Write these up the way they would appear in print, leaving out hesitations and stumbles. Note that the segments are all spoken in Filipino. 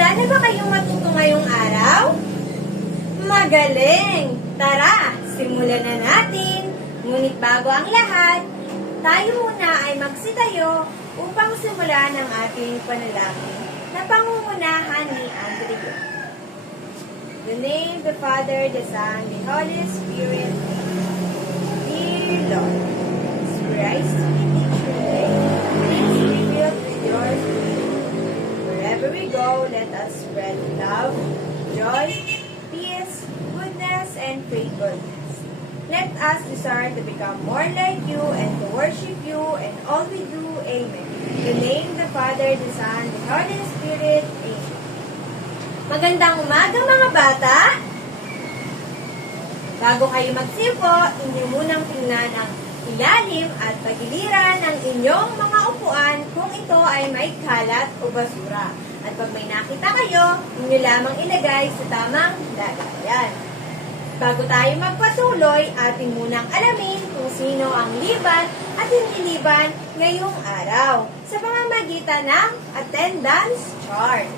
Handa na ba kayong matuto ngayong araw? Magaling! Tara, simulan na natin. Ngunit bago ang lahat, tayo muna ay magsitayo upang simulan ang ating panalangin na pangungunahan ni Andrea. The name, the Father, the Son, the Holy Spirit. Dear Lord, as we rise to meet each today, please be filled with your Spirit. Wherever we go, let us spread love, joy, peace, goodness, and faithfulness. Let us desire to become more like you and to worship you and all we do. Amen. In the name of the Father, the Son, the Holy Spirit. Amen. Magandang umaga mga bata! Bago kayo magsipo, inyo munang tingnan ang ilalim at pagiliran ng inyong mga upuan kung ito ay may kalat o basura. At pag may nakita kayo, inyo lamang ilagay sa tamang lagayan. Bago tayo magpatuloy, ating munang alamin kung sino ang liban at hindi liban ngayong araw sa pamamagitan ng attendance chart.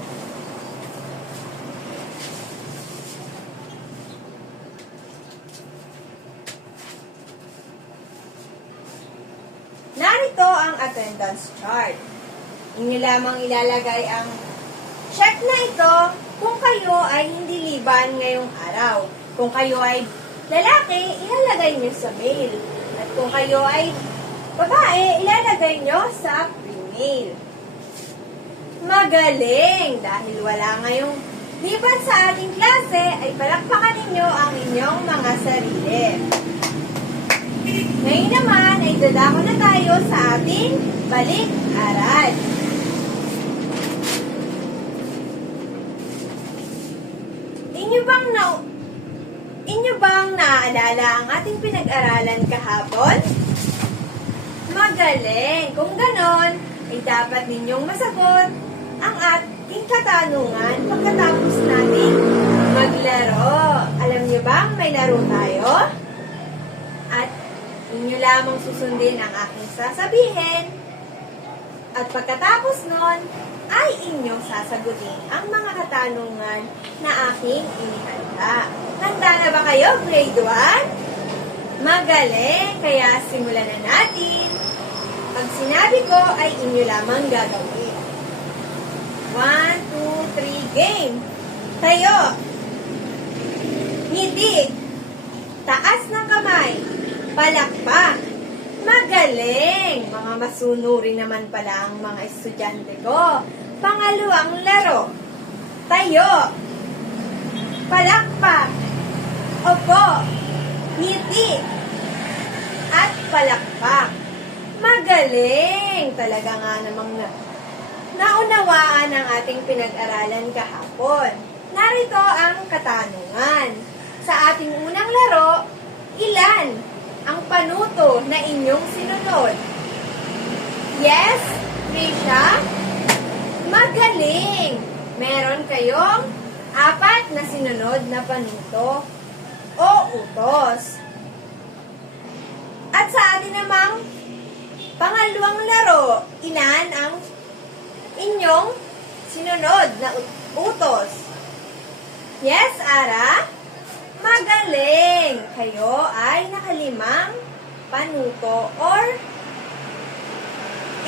Narito ang attendance chart. Inyo lamang ilalagay ang check na ito kung kayo ay hindi liban ngayong araw. Kung kayo ay lalaki, ilalagay nyo sa male. At kung kayo ay babae, ilalagay nyo sa female. Magaling! Dahil wala ngayong liban sa ating klase, ay palakpakan ninyo ang inyong mga sarili. Ngayon naman ay dadako na tayo sa ating balik-aral. Inyo bang naaalala ang ating pinag-aralan kahapon? Magaling! Kung ganon, ay dapat ninyong masagot ang ating katanungan pagkatapos natin maglaro. Alam niyo bang may laro tayo? At inyo lamang susundin ang aking sasabihin. At pagkatapos nun, ay inyong sasagutin ang mga katanungan na aking inihanda. Handa na ba kayo, grade 1? Magaling! Kaya simulan na natin. Pag sinabi ko, ay inyo lamang gagawin. 1, 2, 3, game! Tayo! Ngiti! Taas ng kamay! Palakpak! Magaling! Mga masunurin naman pala ang mga estudyante ko. Pangalawang laro. Tayo. Palakpak. Opo. Ngiti. At palakpak. Magaling! Talaga nga namang naunawaan ang ating pinag-aralan kahapon. Narito ang katanungan. Sa ating unang laro, ilan ang panuto na inyong sinunod? Yes, Trisha? Magaling! Meron kayong 4 na sinunod na panuto o utos. At sa atin namang pangalawang laro, ilan ang inyong sinunod na utos? Yes, Ara? Magaling! Kayo ay nakalimang panuto or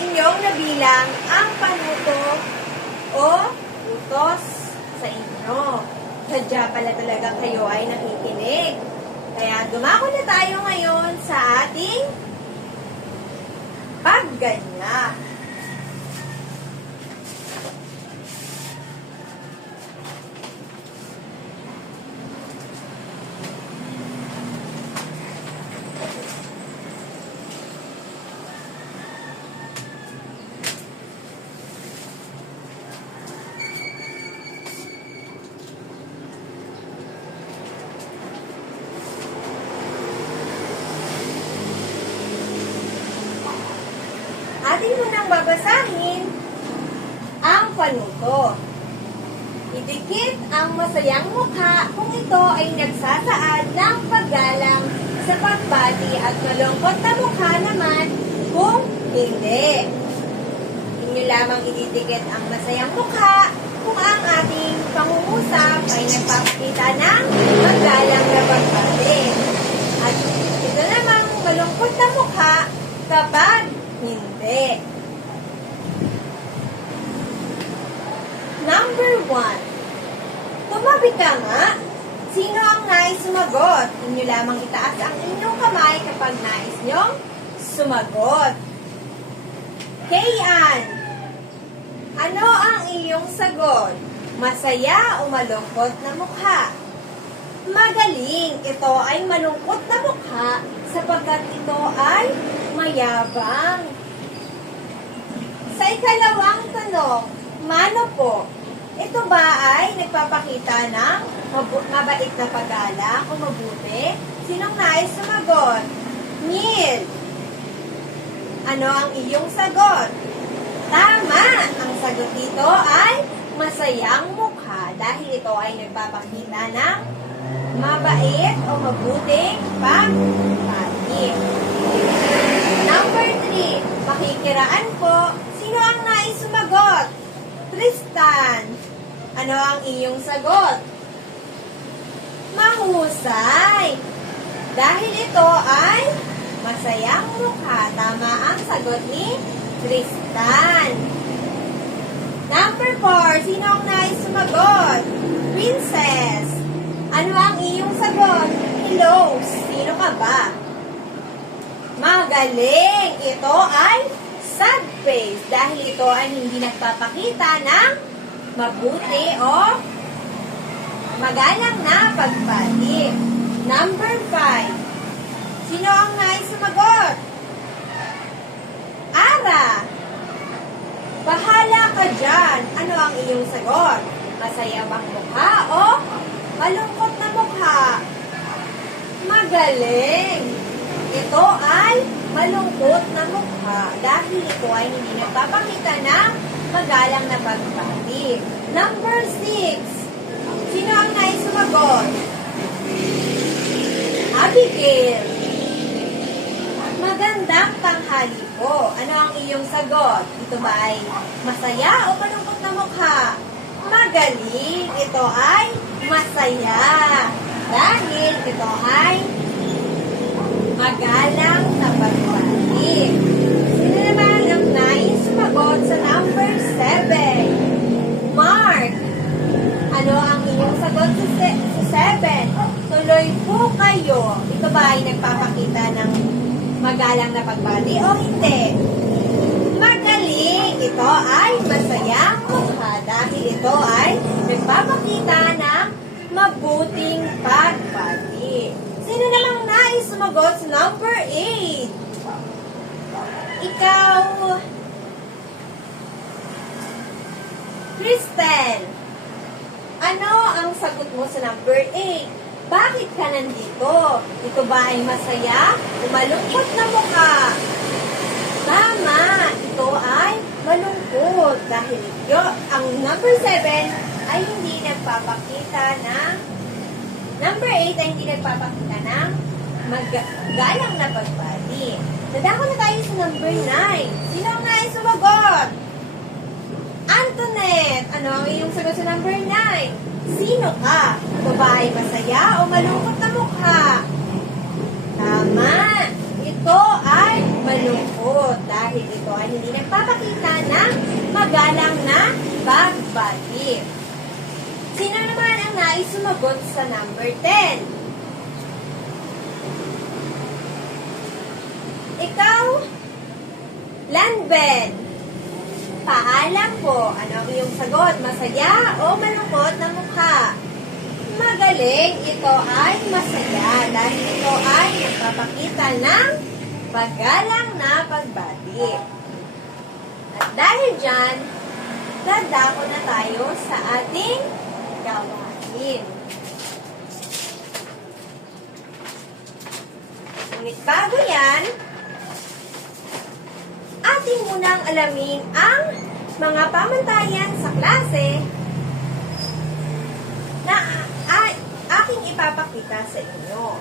inyong nabilang ang panuto o utos sa inyo. Sadya pala talaga kayo ay nakikinig. Kaya dumako na tayo ngayon sa ating pagganya. Atin munang babasahin ang panuto. Idikit ang masayang mukha kung ito ay nagsasaad ng paggalang sa pagbati at malungkot na mukha naman kung hindi. Inyo lamang ididikit ang masayang mukha kung ang ating ay nagpapakita ng magalang na pagbati. At ito namang malungkot na mukha kapag hindi. Number 1. Tumabi ka nga. Sino ang nais sumagot? Inyo lamang itaas ang inyong kamay kapag nais nyong sumagot. Kayan, ano ang iyong sagot? Masaya o malungkot na mukha? Magaling, ito ay malungkot na mukha sapagkat ito ay mayabang. Sa ikalawang tanong, mano po? Ito ba ay nagpapakita ng mabait na pag-alak o mabuti? Sinong nais sumagot? Neil, ano ang iyong sagot? Tama! Ang sagot dito ay masayang mukha dahil ito ay nagpapakita ng mabait o mabuting pag-ibig. Number 3, makikiraan po. Sino ang nais sumagot? Tristan, ano ang iyong sagot? Mahusay! Dahil ito ay masayang mukha. Tama ang sagot ni Tristan. Number 4, sino ang nais sumagot? Princess, ano ang iyong sagot? Hello, sino ka ba? Magaling! Ito ay sad face dahil ito ay hindi nagpapakita ng mabuti o magalang na pagbati. Number 5. Sino ang nais sumagot? Ara, bahala ka dyan. Ano ang iyong sagot? Masaya bang mukha o malungkot na mukha? Magaling! Ito ay malungkot na mukha dahil ito ay hindi nagpapakita ng magalang na pagbati. Number 6. Sino ang nais sumagot? Abigail, magandang tanghali po. Ano ang iyong sagot? Ito ba ay masaya o malungkot na mukha? Magaling! Ito ay masaya dahil ito ay magalang na pagbati. Sino naman ang nais sumagot sa number 7? Mark, ano ang inyong sagot sa 7? Tuloy po kayo. Ito ba ay nagpapakita ng magalang na pagbati o hindi? Magaling! Ito ay masayang mukha dahil ito ay nagpapakita ng mabuting pagbati. Sino namang nais sumagot sa number 8? Ikaw, Kristen, ano ang sagot mo sa number 8? Bakit ka nandito? Ito ba ay masaya o malungkot na mukha? Tama, ito ay malungkot dahil ang number 7 ay hindi nagpapakita ng number 8 ay hindi nagpapakita ng magalang na pagbati. Nadako na tayo sa number 9. Sino ang nais sumagot? Antoinette, ano ang iyong sagot sa number 9? Sino ka? Ito ba ay masaya o malungkot na mukha? Tama! Ito ay malungkot dahil ito ay hindi nagpapakita ng magalang na pagbati. Sino naman ang nais sumagot sa number 10? Ikaw, Lanben. Paalam po. Ano ang iyong sagot? Masaya o malungkot na mukha? Magaling. Ito ay masaya dahil ito ay nagpapakita ng paggalang na pagbati. At dahil dyan, dadako na tayo sa ating gawain. Ngunit bago yan, ating munang alamin ang mga pamantayan sa klase na aking ipapakita sa inyo.